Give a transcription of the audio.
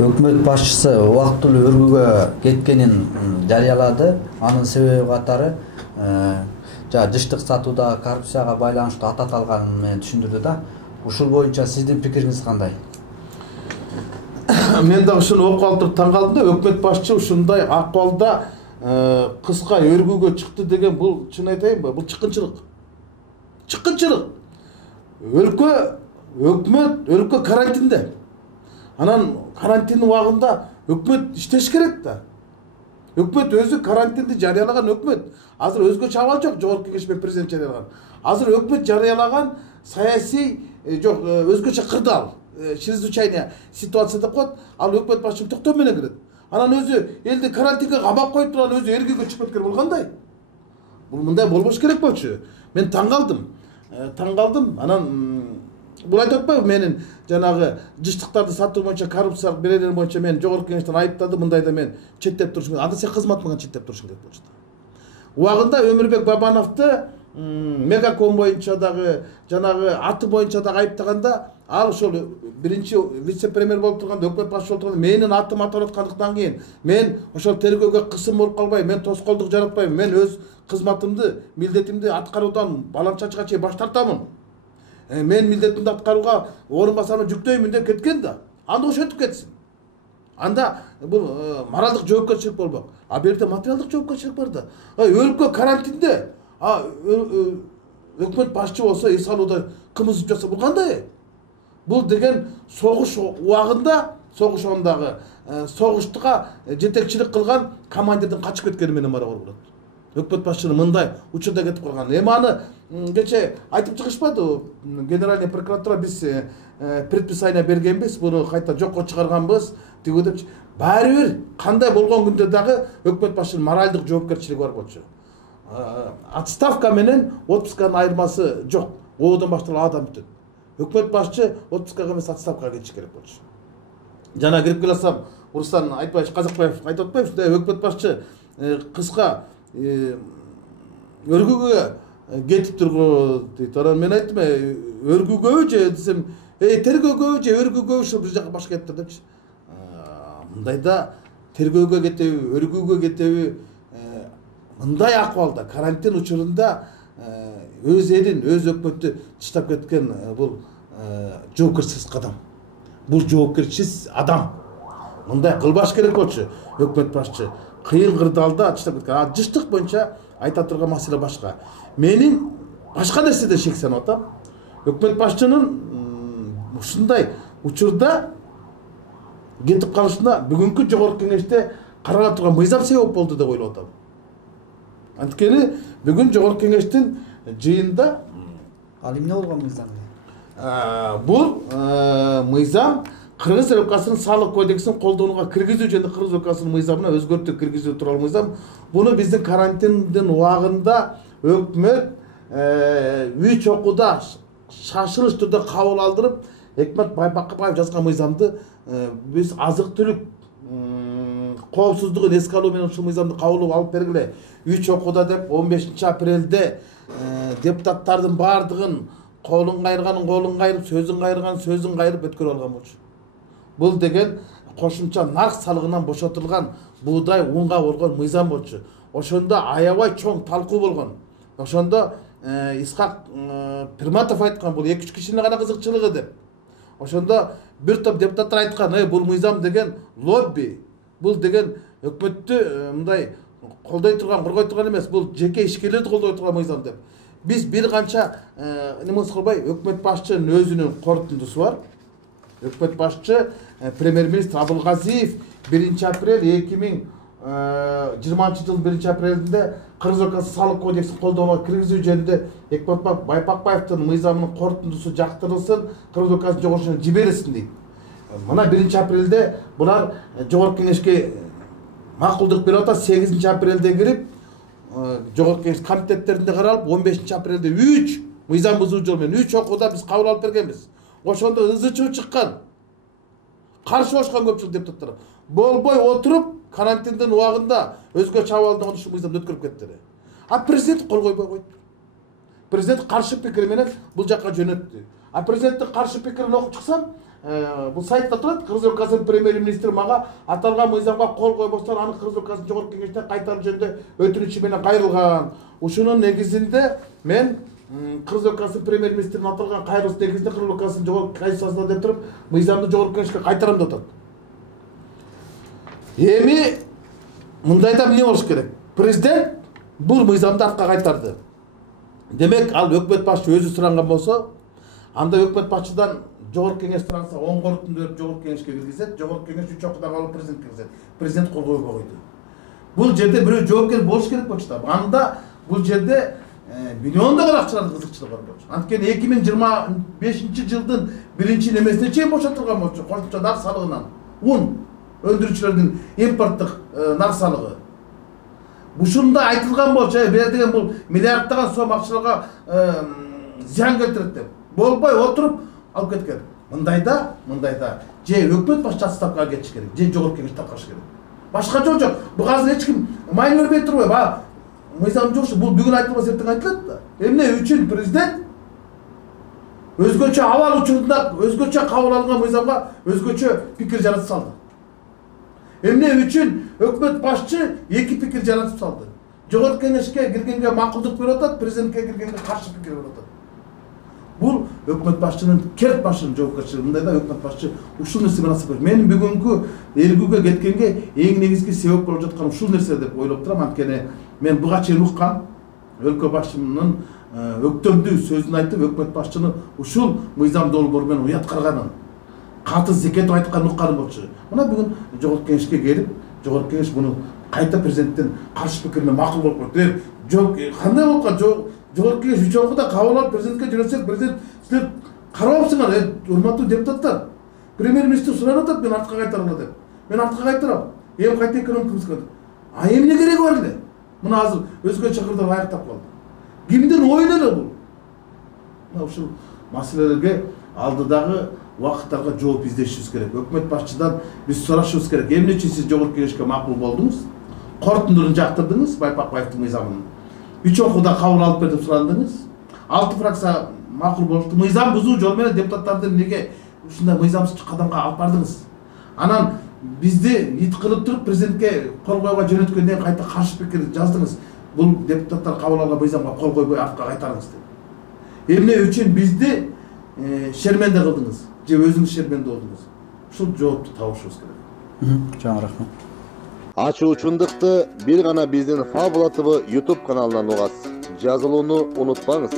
Өкмөт башчысы убактылуу өргүүгө кеткенин жарыялады. Анын себеби катары жыштык сатууда коррупцияга байланыштуу ат аталганын менен түшүндүрдү да. Ушул боюнча сиздин пикириңиз кандай? Мен да ушуну окуп алып туруп таң калдым да, өкмөт башчы ушундай акыбалда кыска өргүүгө чыкты деген бул чын айтайынбы, бул чыккынчылык. Чыккынчылык. Өлкө карантинде. Анан карантин убагында өкмөт иштеш керек да. Өкмөт өзү карантинди жарыялаган өкмөт. Азыр өзгөчө абал жок, жогорку кеңеш менен президент жарыялаган. Азыр өкмөт жарыялаган саясий жок, өзгөчө кырдаал, чрезвычайная ситуация деп коет. Ал өкмөт башчы токтоо менен кирет. Анан өзү элди карантинге кабап коюп турган өзү эргүүгө чыгып кеткен болгондой. Бул мындай болбош керек болчу. Мен таң калдым. Анан бул айтып атпайбы, менин жанагы жыштыктарды сатуу боюнча коррупциялык берелер боюнча мен жогорку кеңештен айыптады, мындайда мен четтеп турушум керек. Анда сен кызмат менен четтеп турушуң керек болчу. Убагында Өмүрбек Бабановду Мегаком боюнча дагы жанагы аты боюнча дагы айыптаганда, ал ошол биринчи вице-премьер болуп турганда, өкмөт башчысы болуп турганда менин атым аталып аткандыктан кийин мен ошол тергөөгө кысым болуп калбайм, мен тоскоолдук жаратпайм, мен өз кызматымды, милдетимди аткаруудан балам чачка чейин баш тартамын. Мен милдетимди аткарууга орун басарымы жүктөймүн деп кеткен да. Анда ошентип кетсин. Анда бул моралдык жоопкерчилик болбок. А бул жерде материалдык жоопкерчилик бар да. Өлкө карантинде. Өкмөт башчы болсо эс алууда кымызып жатса бул кандай? Бул деген согуш убагында, согуш ондагы согуштуга жетекчилик кылган командирдин качып кеткени менен барабар болот. Өкмөт башчынын мындай учурда кетип калган. Эми аны кече айтып чыгышпады. Генеральный прокуратура биз предписание бергенбиз, буну кайта жокко чыгарганбыз, тиги деп. Баары бир кандай болгон күндө дагы өкмөт башчынын моралдык жоопкерчилиги бар болчу. Отставка менен отпусканын айырмасы жок. Оодон башталып адам бүтөт. Өкмөт башчы отпускага эмес отставкага кетиш керек болчу. Жана кирип келсем, Руслан Айтбаевич Казакбаев айтып атпайбы, ушундай өкмөт башчы кыска өргүүгө кетип тургу дейт. Анан мен айттым, өргүүгөбү же десем, тергөөгө же өргүүгө ушул бир жака баш кетти депчи. Мындайда тергөөгө кетеби, өргүүгө кетеби, мындай акыбалда карантин учурунда өз элин, өз өкмөттү таштап кеткен бул жоопкерсиз кадам. Бул жоопкерсиз адам. Мындай кылбаш керек болчу өкмөт башчы. Кыйын кырдаалда таштап кеткен. Жыштык боюнча айта турган маселе башка. Менин башка нерседе шексенип атам. Өкмөт башчынын ушундай учурда кетип калышына бүгүнкү жогорку кеңеште карала турган мыйзам себеп болду деп ойлоп атам. Анткени бүгүн жогорку кеңештин жыйында Ал эмне болгон мыйзам? Бул мыйзам Кыргыз Республикасынын салык кодексин колдонууга киргизүү жана Кыргыз Республикасынын мыйзамына өзгөртүү киргизүү тууралуу мыйзам. Буну биздин карантиндин убагында өкмөт 3 окууда шашылыш түрдө кабыл алдырып, Экмет Байпакбаев жазган мыйзамды биз азык-түлүк коопсуздугун эске алуу менен ушул мыйзамды кабыл алып бергиле. 3 окууда деп 15 апрелде депутаттардын бардыгын колун кайырганын колун кайрып, сөзүн кайырганын сөзүн кайрып өткөрүп алган болчу. Бул деген кошумча нарк салыгынан бошотулган буудай унга болгон мыйзам болчу. Ошондо аябай чоң талкуу болгон. Ошондо Исхак Пирматов айткан, бул 2-3 кишинин гана кызыкчылыгы деп. Ошондо бир топ депутаттар айткан, бул мыйзам деген лобби. Бул деген өкмөттү мындай колдой турган, коргой турган эмес, бул жеке ишкерлерди колдой турган мыйзам деп. Биз бир канча немес кылбай, өкмөт башчынын өзүнүн корутундусу бар. Өкмөт башчы премьер-министр Абылгазиев 1 апрель 2020 жылдын 1 апрелинде Кыргыз Республикасы салык кодексин колдонууга киргизүү жөнүндө Экмет Байпакбаевдин мыйзамынын корутундусу жактырылсын, Кыргыз Республикасынын жогорку кеңешине жиберилсин дейт. Мына 1 апрелде булар жогорку кеңешке макулдук берип атат. 8 апрелде кирип жогорку кеңеш комитеттеринде каралып, 15 апрелде 3 мыйзам бузуу жол менен 3 окууда биз кабыл алып бергенбиз. Ошондо ызы-чуу чыккан. Каршы болушкан көпчүлүк депутаттар болбой отуруп, карантиндин убагында өзгөчө абалда ушул мыйзамды өткөрүп кетти. Президент кол койбой койду. Президент каршы пикир менен бул жакка жөнөттү. Президенттин каршы пикирин окуп чыксам, бул сайтта турат. Кыргыз Республикасынын премьер-министри мага аталган мыйзамга кол койбостон аны Кыргыз Республикасынын жогорку кеңештен кайтаруу жөнүндө өтүнүчү менен кайрылган. Ушунун негизинде мен Кыргыз Республикасынын премьер-министринин аталган кайрылышы негизинде Кыргыз Республикасынын жогорку кайсысына деп туруп мыйзамды жогорку кеңешке кайтарам деп атат. Эми мындайда эмне болуш керек? Президент бул мыйзамды артка кайтарды. Демек ал өкмөт башчы өзү суранган болсо, анда өкмөт башчыдан жогорку кеңеш суранса, оң корутунду берип жогорку кеңешке киргизет, жогорку кеңеш 3 окуудан калып президентке киргизет. Президент кол койбой койду. Бул жерде бирөө жоопкер болуш керек болчу. Анда бул жерде миллиондогон акчалардын кызыкчылыгы бар болчу. Анткени 2025-жылдын 1-немесине чейин бошотулган болчу. Кошумча нар салыгынан un өндүрүүчүлөрдүн импорттук нар салыгы. Ушунда айтылган болчу, бер деген бул миллиарддаган сом акчаларга зыян келтирет деп. Болбой отуруп алып кеткен. Мындайда же өкмөт башчы отставкага кетиш керек, же жогорку кеңеш таркаш керек. Башка жол жок. Бул азыр эч ким майн бербей турбайбы? Баягы мыйзам жокчу. Бул бүгүн айтылбаса эртең айтылат да. Эмне үчүн президент өзгөчө абал учурунда өзгөчө кабыл алынган мыйзамга өзгөчө пикир жаратып салды? Эмне үчүн өкмөт башчы эки пикир жаратып салды? Жогорку кеңешке киргенге макулдук берип атат, президентке киргенге каршы пикир берип атат. Бул өкмөт башчынын керт башынын жоопкерчилиги. Мындайда өкмөт башчы ушул нерсе менен асып. Менин бүгүнкү эргүүгө кеткенге эң негизги себеп болуп жаткан ушул нерсе деп ойлоп турам. Анткени мен буга чейин уккан өлкө башчынын өктөмдүү сөзүн айтып, өкмөт башчынын ушул мыйзам долбоору менен уят карганын, каты зекет айтканын укканым болчу. Мына бүгүн жогорку кеңешке келип, жогорку кеңеш буну кайта президенттен каршы пикир менен макул болуп койду. Жок, кандай болуп калды? Жогорку кеңеш 3 окууда кабыл алып президентке жөнөтсөк, президент силер карабапсыңар, урматтуу депутаттар. Премьер-министр сурап атат, мен артка кайтаргыла деп. Мен артка кайтарам. Эми кайта экономикабыз кетет. А эмне кереги бар эле? Мына азыр өзгө чакырдар аяктап калды. Кимдин ойу эле бул? Мына ушул маселелерге алдыдагы убакыттарга жооп издешибиз керек. Өкмөт башчыдан биз сурашыбыз керек. Эмне үчүн сиз жогорку кеңешке макул болдуңуз? Корутундуруун жактырдыңыз, Байпакбаевдин мыйзамын. 3 окууда кабыл алып бер деп сурандыңыз. 6 фракция макул болупту. Мыйзам бузуу жол менен депутаттарды эмнеге ушундай мыйзамсыз кадамга алып бардыңыз? Анан бизди ит кылып туруп президентке кол койууга жөнөткөндөн кайта каршы пикир жаздыңыз. Бул депутаттар кабыл алган мыйзамга кол койбой артка кайтарыңыз деп. Эмне үчүн бизди шерменде кылдыңыз? Же өзүңүз шерменде болдуңуз? Ушул жоопту табышыбыз керек. Чоң рахмат. Ачуу чындыкты бир гана биздин Фабула ТВ YouTube каналынан угасыз. Жазылууну унутпаңыз.